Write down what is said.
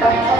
Thank you.